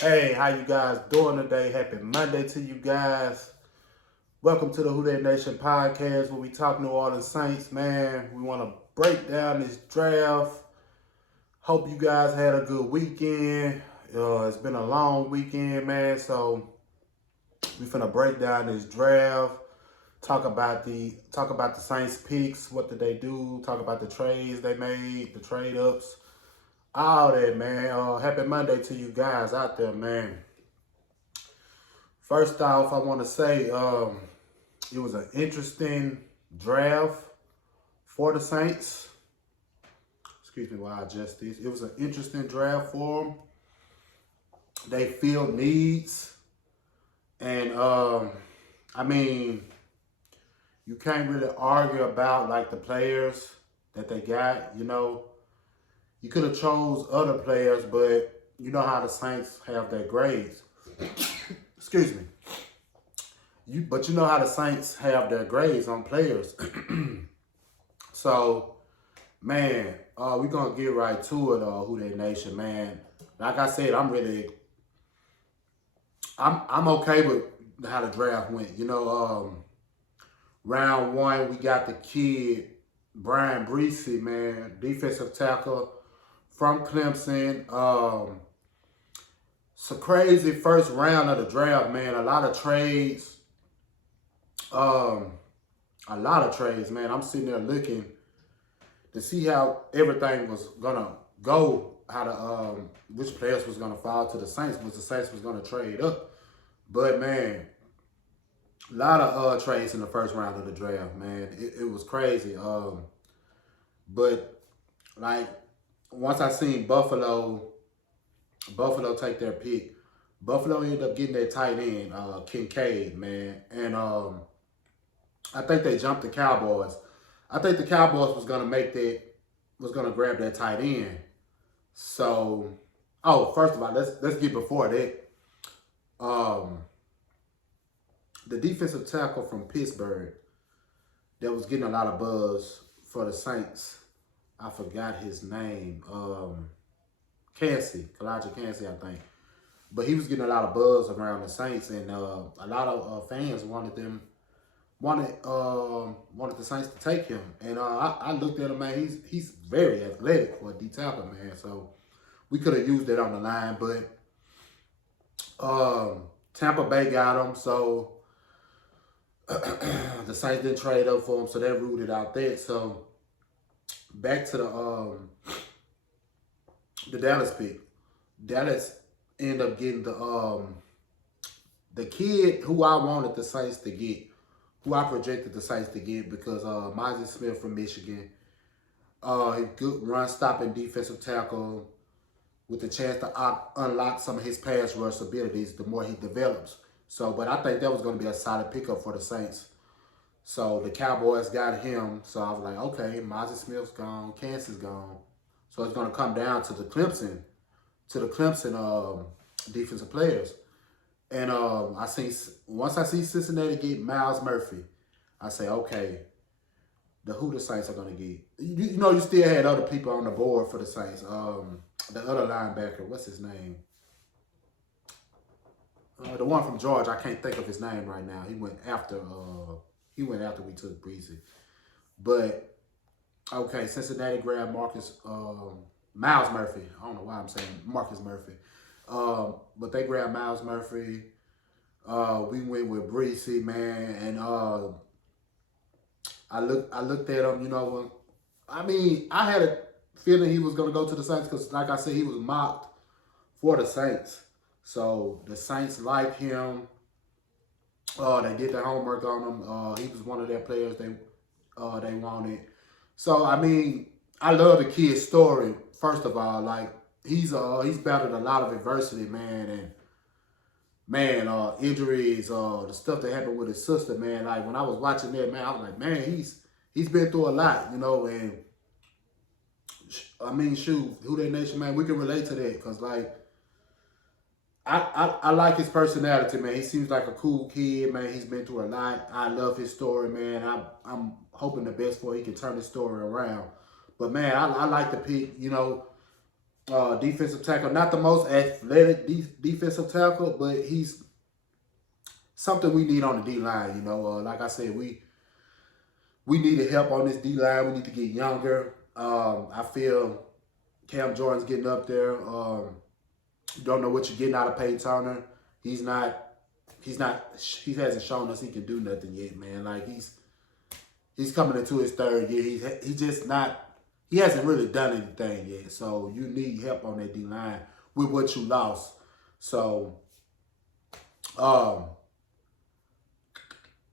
Hey, how you guys doing today? Happy Monday to you guys. Welcome to the Who That Nation podcast where we talk New Orleans Saints, man. We want to break down this draft. Hope you guys had a good weekend. It's been a long weekend, man. So we finna break down this draft. Talk about the Saints picks. What did they do? Talk about the trades they made, the trade ups, all that, man. Happy Monday to you guys out there, man. First off, I want to say it was an interesting draft for the Saints. Excuse me while I adjust this. It was an interesting draft for them. They filled needs, and I mean, you can't really argue about like the players that they got. You could have chose other players, but you know how the Saints have their grades. Excuse me. But you know how the Saints have their grades on players. So, man, we're gonna get right to it, Who They Nation, man. Like I said, I'm okay with how the draft went. Round one, we got the kid Brian Breesy, man, defensive tackle from Clemson. It's a crazy first round of the draft, man. Um, a lot of trades, man. I'm sitting there looking to see how everything was gonna go, how the which players was gonna fall to the Saints, which the Saints was gonna trade up. But man, a lot of trades in the first round of the draft, man. It was crazy. But like once I seen Buffalo take their pick, Buffalo ended up getting their tight end, Kincaid, man, and I think they jumped the Cowboys. I think the Cowboys was gonna grab that tight end. So, first of all, let's get before that. Um, the defensive tackle from Pittsburgh that was getting a lot of buzz for the Saints. I forgot his name. Kalijah Cansey, I think. But he was getting a lot of buzz around the Saints, and a lot of fans wanted the Saints to take him. And I looked at him, man. He's very athletic for a D tackle, man. So we could have used that on the line, but Tampa Bay got him, so the Saints didn't trade up for him, so that ruled it out there. So back to the Dallas pick. Dallas ended up getting the kid who I wanted the Saints to get, who I projected the Saints to get, because Moses Smith from Michigan, a good run stopping defensive tackle with the chance to unlock some of his pass rush abilities the more he develops. So, but I think that was going to be a solid pickup for the Saints. So the Cowboys got him. So I was like, okay, Moses Smith's gone, Kansas gone. So it's going to come down to the Clemson defensive players. And once I see Cincinnati get Miles Murphy, I say, okay, who the Saints are gonna get. You still had other people on the board for the Saints. The other linebacker, what's his name? The one from Georgia, I can't think of his name right now. He went after we took Breezy. But okay, Cincinnati grabbed Miles Murphy. I don't know why I'm saying Marcus Murphy. But they grabbed Miles Murphy. We went with Breezy, man, and I looked at him. I had a feeling he was gonna go to the Saints because, like I said, he was mocked for the Saints. So the Saints like him. They did their homework on him. He was one of their players they wanted. So I love the kid's story. First of all, like he's battled a lot of adversity, man, and man, injuries, the stuff that happened with his sister, man. Like when I was watching that, man, I was like, man, he's been through a lot, and shoot, Who That Nation, man, we can relate to that because like I like his personality, man. He seems like a cool kid, man. He's been through a lot. I love his story, man. I'm hoping the best for he can turn his story around. But man, I like the pick. defensive tackle. Not the most athletic defensive tackle, but he's something we need on the D line. You know, like I said, we needed help on this D line. We need to get younger. I feel Cam Jordan's getting up there. You don't know what you're getting out of Peyton Turner. He hasn't shown us he can do nothing yet, man. Like he's coming into his third year. He's just not. He hasn't really done anything yet. So you need help on that D line with what you lost. So,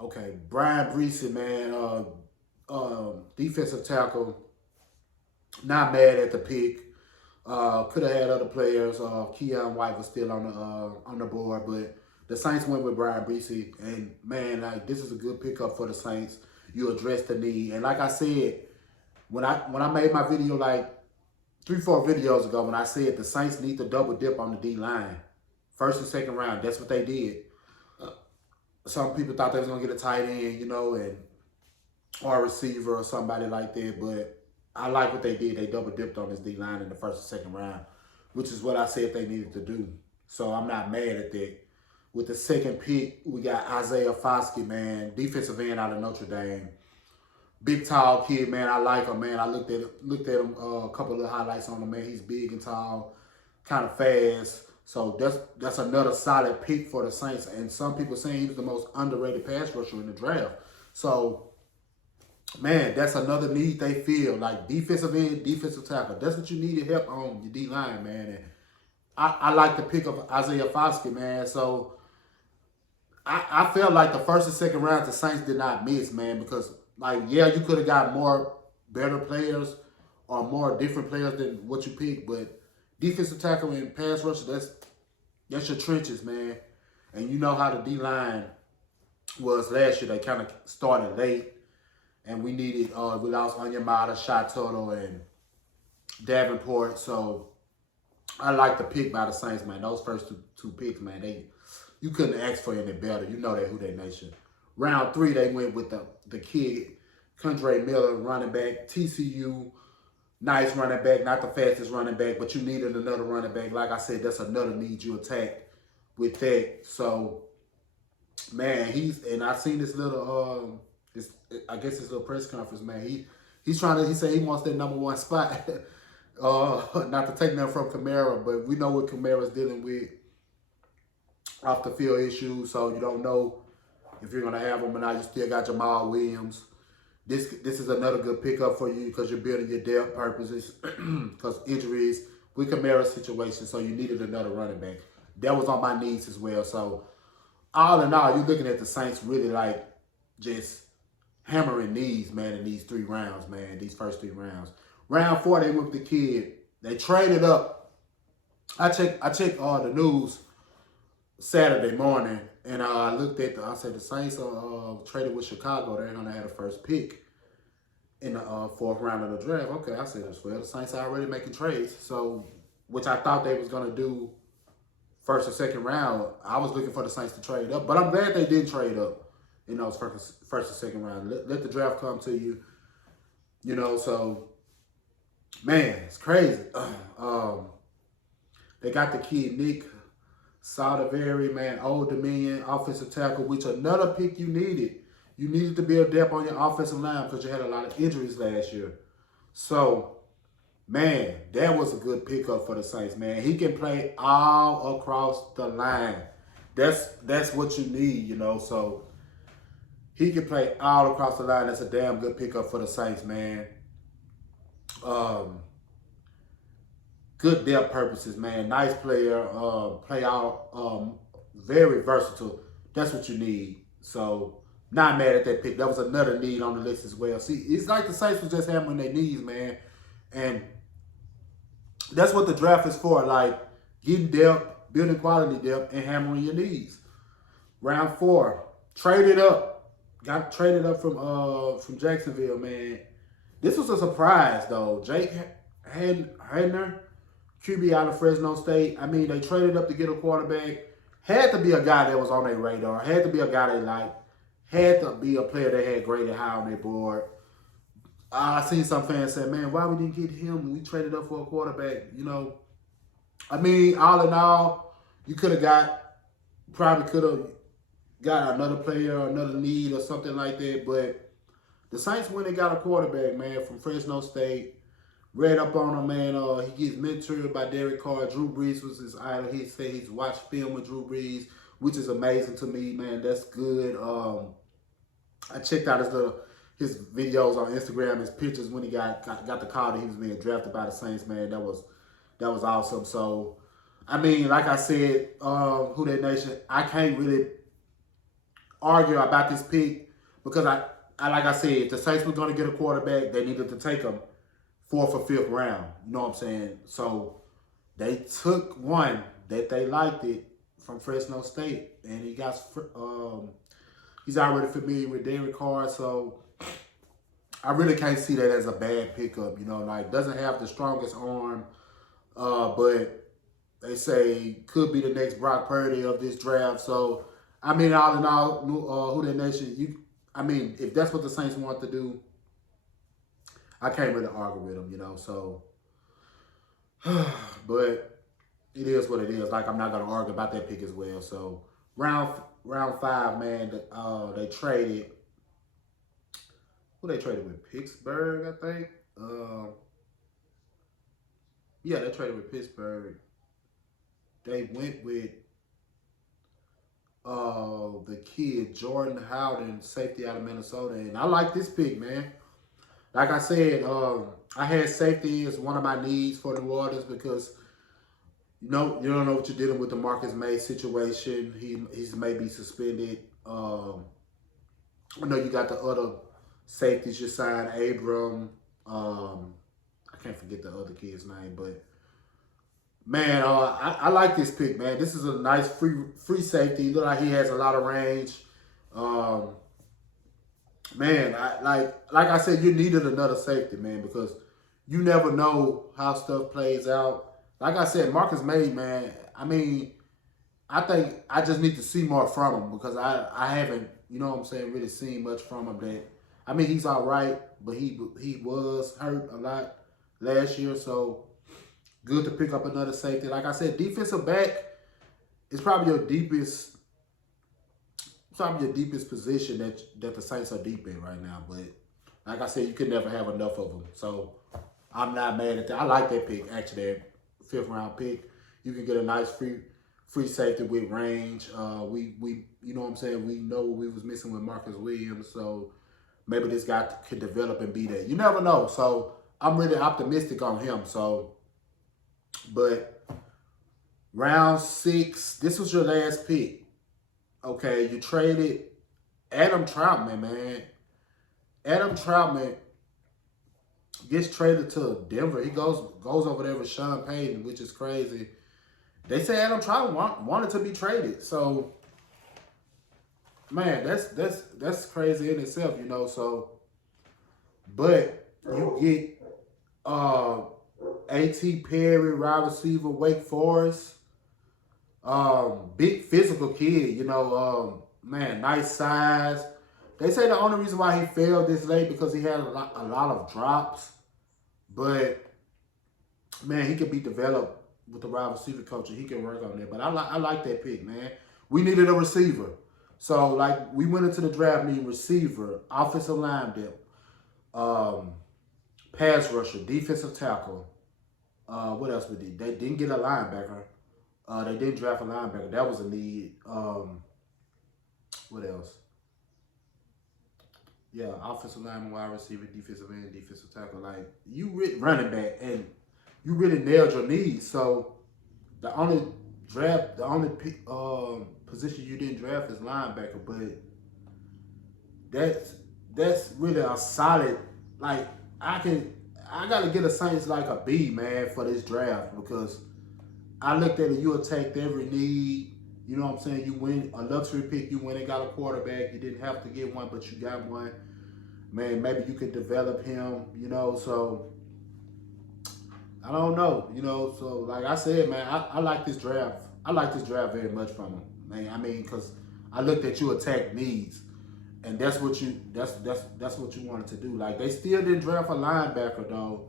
okay, Brian Breesy, man, defensive tackle. Not mad at the pick. Could have had other players. Keon White was still on the board, but the Saints went with Brian Breesy, and man, like this is a good pickup for the Saints. You address the need, and like I said, when I made my video like 3-4 videos ago, when I said the Saints need to double dip on the D line, first and second round, that's what they did. Some people thought they was gonna get a tight end, you know, or a receiver or somebody like that, but I like what they did. They double dipped on this D line in the first and second round, which is what I said they needed to do. So I'm not mad at that. With the second pick, we got Isaiah Foskey, man, defensive end out of Notre Dame. Big, tall kid, man. I like him, man. I looked at him, a couple of highlights on him, man. He's big and tall, kind of fast. So that's another solid pick for the Saints. And some people saying he was the most underrated pass rusher in the draft. So, man, that's another need they feel. Like defensive end, defensive tackle. That's what you needed help on your D-line, man. And I like the pick of Isaiah Foskey, man. So I felt like the first and second round the Saints did not miss, man, because like, yeah, you could have got more better players or more different players than what you picked, but defensive tackle and pass rusher, that's your trenches, man. And you know how the D-line was last year. They kind of started late, and we lost Onyemata, Shot Total, and Davenport. So I like the pick by the Saints, man. Those first two picks, man, you couldn't ask for any better. You know that who they nation. Round 3, they went with the kid, Kendre Miller, running back, TCU. Nice running back, not the fastest running back, but you needed another running back. Like I said, that's another need you attack with that. So, man, and I seen this little, I guess this little press conference, man. He said he wants that number 1 spot. Not to take nothing from Kamara, but we know what Kamara's dealing with off the field issues, so you don't know if you're gonna have him or not. You still got Jamal Williams. This is another good pickup for you because you're building your depth purposes because injuries with Kamara's situation, so you needed another running back. That was on my needs as well. So all in all, you're looking at the Saints really like just hammering needs, man, in these 3 rounds, man, these first 3 rounds. Round 4, they went with the kid. They traded up. I checked the news Saturday morning, and I looked at I said the Saints traded with Chicago. They're going to have the first pick in the 4th round of the draft. Okay, I said, well, the Saints are already making trades, so which I thought they was going to do first or second round. I was looking for the Saints to trade up, but I'm glad they did trade up in those first or second round. Let the draft come to you, you know, so, man, it's crazy. They got the kid, Nick Saldiveri, man, Old Dominion, offensive tackle, which another pick you needed. You needed to build depth on your offensive line because you had a lot of injuries last year. So, man, that was a good pickup for the Saints, man. He can play all across the line. That's what you need, you know. So, he can play all across the line. That's a damn good pickup for the Saints, man. Good depth purposes, man. Nice player. Play out. Very versatile. That's what you need. So, not mad at that pick. That was another need on the list as well. See, it's like the Saints was just hammering their needs, man. And that's what the draft is for. Like, getting depth, building quality depth, and hammering your needs. Round 4. Traded up. Got traded up from Jacksonville, man. This was a surprise, though. Jake Hadner, QB out of Fresno State. I mean, they traded up to get a quarterback. Had to be a guy that was on their radar. Had to be a guy they liked. Had to be a player that had graded high on their board. I seen some fans say, man, why we didn't get him? We traded up for a quarterback. You know, I mean, all in all, you probably could have got another player or another need or something like that. But the Saints went and got a quarterback, man, from Fresno State. Read up on him, man. He gets mentored by Derek Carr. Drew Brees was his idol. He said he's watched film with Drew Brees, which is amazing to me, man. That's good. I checked out his videos on Instagram, his pictures when he got the call that he was being drafted by the Saints, man. That was awesome. So, I mean, like I said, Who That Nation, I can't really argue about this pick because like I said, if the Saints were going to get a quarterback, they needed to take him 4th or 5th round. You know what I'm saying? So they took one that they liked it from Fresno State, and he's already familiar with Derek Carr, so I really can't see that as a bad pickup. You know, like doesn't have the strongest arm, but they say could be the next Brock Purdy of this draft. So I mean, all in all, Who That Nation, I mean, if that's what the Saints want to do, I can't really argue with them, you know. So, but it is what it is. Like, I'm not gonna argue about that pick as well. So round 5, man, they traded. Who they traded with? Pittsburgh, I think. Yeah, they traded with Pittsburgh. They went with the kid Jordan Howden, safety out of Minnesota, and I like this pick, man. Like I said, I had safety as one of my needs for New Orleans because you don't know what you're dealing with the Marcus May situation. He's maybe suspended. I know you got the other safeties you signed, Abram. I can't forget the other kid's name, but man, I like this pick, man. This is a nice free safety. Look like he has a lot of range. Man, like I said, you needed another safety, man, because you never know how stuff plays out. Like I said, Marcus May, man, I mean, I think I just need to see more from him because I haven't, you know what I'm saying, really seen much from him. That I mean, he's all right, but he was hurt a lot last year, so good to pick up another safety. Like I said, defensive back is probably your deepest position that the Saints are deep in right now. But like I said, you could never have enough of them. So I'm not mad at that. I like that pick, actually, that 5th round pick. You can get a nice free safety with range. We you know what I'm saying, we know what we was missing with Marcus Williams. So maybe this guy could develop and be that. You never know. So I'm really optimistic on him. So, but round 6, this was your last pick. Okay, you traded Adam Troutman, man. Adam Troutman gets traded to Denver. He goes over there with Sean Payton, which is crazy. They say Adam Troutman wanted to be traded. So, man, that's crazy in itself, you know. So, but you get A.T. Perry, wide receiver, Wake Forest. Big physical kid, you know, man, nice size. They say the only reason why he failed this late because he had a lot of drops. But man, he could be developed with the wide receiver coach and he can work on that. But I like that pick, man. We needed a receiver. So like we went into the draft needing receiver, offensive line depth, pass rusher, defensive tackle. What else we did? They didn't get a linebacker. They didn't draft a linebacker. That was a need. What else? Yeah, offensive lineman, wide receiver, defensive end, defensive tackle. Like, you running back, and you really nailed your needs. So, the only position you didn't draft is linebacker. But that's really a solid, like, I got to get a Saints like a B, man, for this draft because I looked at it, you attacked every need. You know what I'm saying? You win a luxury pick. You went and got a quarterback. You didn't have to get one, but you got one. Man, maybe you could develop him, you know. So, I don't know, you know. So, like I said, man, I like this draft. I like this draft very much from him, man. I mean, because I looked at you attack needs. And that's what you wanted to do. Like they still didn't draft a linebacker though.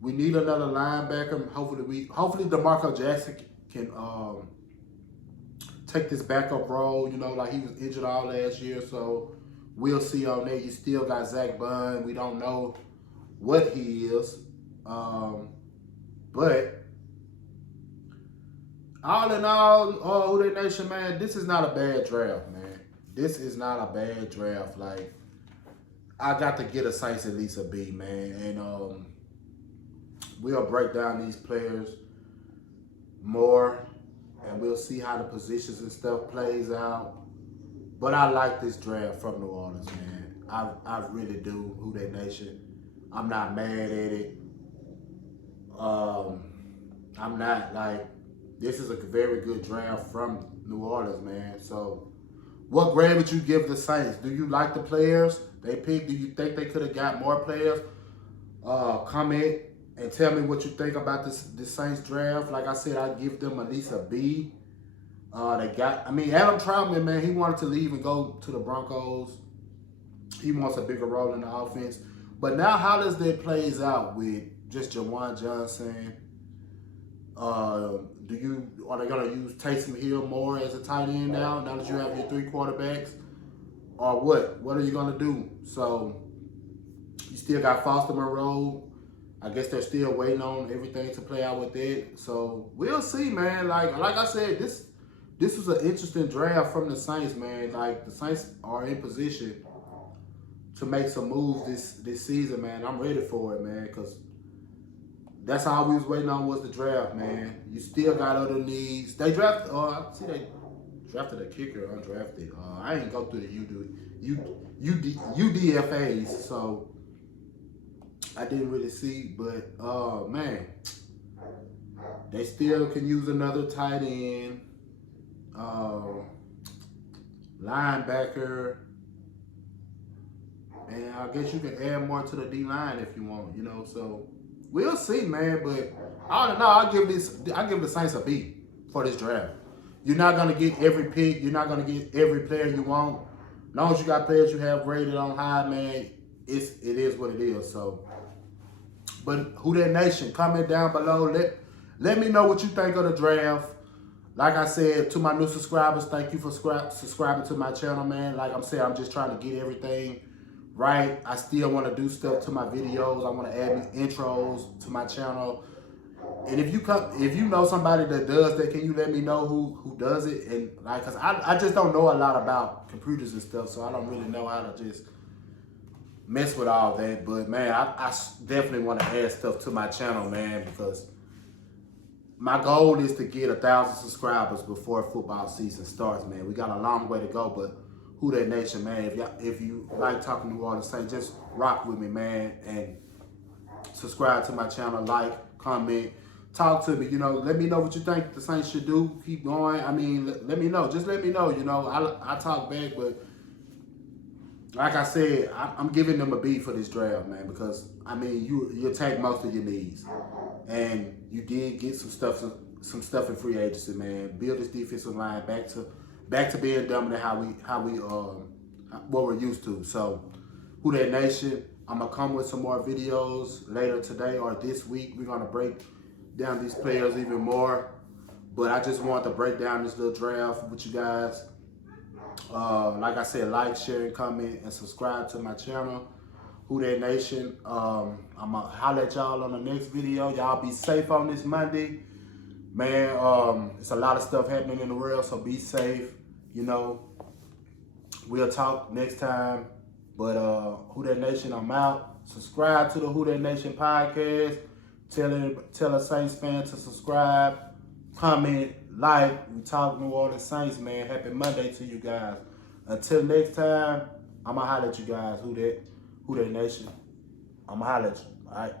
We need another linebacker. Hopefully DeMarco Jackson can take this backup role. You know, like he was injured all last year, so we'll see on that. You still got Zach Bunn. We don't know what he is, but all in all, Who That Nation, man, this is not a bad draft, man. This is not a bad draft. Like, I got to get a Saints at least a B, man. And we'll break down these players more, and we'll see how the positions and stuff plays out. But I like this draft from New Orleans, man. I really do, Who That Nation. I'm not mad at it. I'm not like, this is a very good draft from New Orleans, man. So, what grade would you give the Saints? Do you like the players they picked? Do you think they could have got more players? Comment and tell me what you think about this Saints draft. Like I said, I'd give them at least a B. Adam Troutman, man, he wanted to leave and go to the Broncos. He wants a bigger role in the offense. But now how does that plays out with just Jawan Johnson? Are they gonna use Taysom Hill more as a tight end now that you have your 3 quarterbacks? Or what? What are you gonna do? So you still got Foster Moreau. I guess they're still waiting on everything to play out with it. So we'll see, man. Like I said, this was an interesting draft from the Saints, man. Like the Saints are in position to make some moves this season, man. I'm ready for it, man, because that's all we was waiting on was the draft, man. You still got other needs. They drafted, they drafted a kicker undrafted. I ain't go through the UDFAs, so I didn't really see. But, man, they still can use another tight end, linebacker, and I guess you can add more to the D-line if you want, you know, so we'll see, man. But I don't know. I give the Saints a B for this draft. You're not gonna get every pick. You're not gonna get every player you want. As long as you got players you have rated on high, man, it is what it is. So, but Who That Nation, comment down below. Let me know what you think of the draft. Like I said, to my new subscribers, thank you for subscribing to my channel, man. Like I'm saying, I'm just trying to get everything right. I still want to do stuff to my videos. I want to add intros to my channel. And if you know somebody that does that, can you let me know who does it? And like, cause I just don't know a lot about computers and stuff, so I don't really know how to just mess with all that. But man, I definitely want to add stuff to my channel, man, because my goal is to get 1,000 subscribers before football season starts, man. We got a long way to go, but Who That Nation, man, if you like talking New Orleans Saints, just rock with me, man, and subscribe to my channel, like, comment, talk to me, you know, let me know what you think the Saints should do, keep going. I mean, let me know, just let me know, you know, I talk back, but like I said, I'm giving them a B for this draft, man, because, I mean, you attack most of your needs, and you did get some stuff in free agency, man. Build this defensive line back to being dominant what we're used to. So, Who That Nation, I'm gonna come with some more videos later today or this week. We're gonna break down these players even more. But I just want to break down this little draft with you guys. Like I said, like, share, and comment, and subscribe to my channel, Who That Nation. I'm gonna holler at y'all on the next video. Y'all be safe on this Monday. Man, it's a lot of stuff happening in the world, so be safe. You know, we'll talk next time. But Who That Nation, I'm out. Subscribe to the Who That Nation podcast. Tell a Saints fan to subscribe, comment, like. We talk New Orleans Saints, man. Happy Monday to you guys. Until next time, I'm going to holler at you guys. Who That Nation. I'm going to holler at you. All right.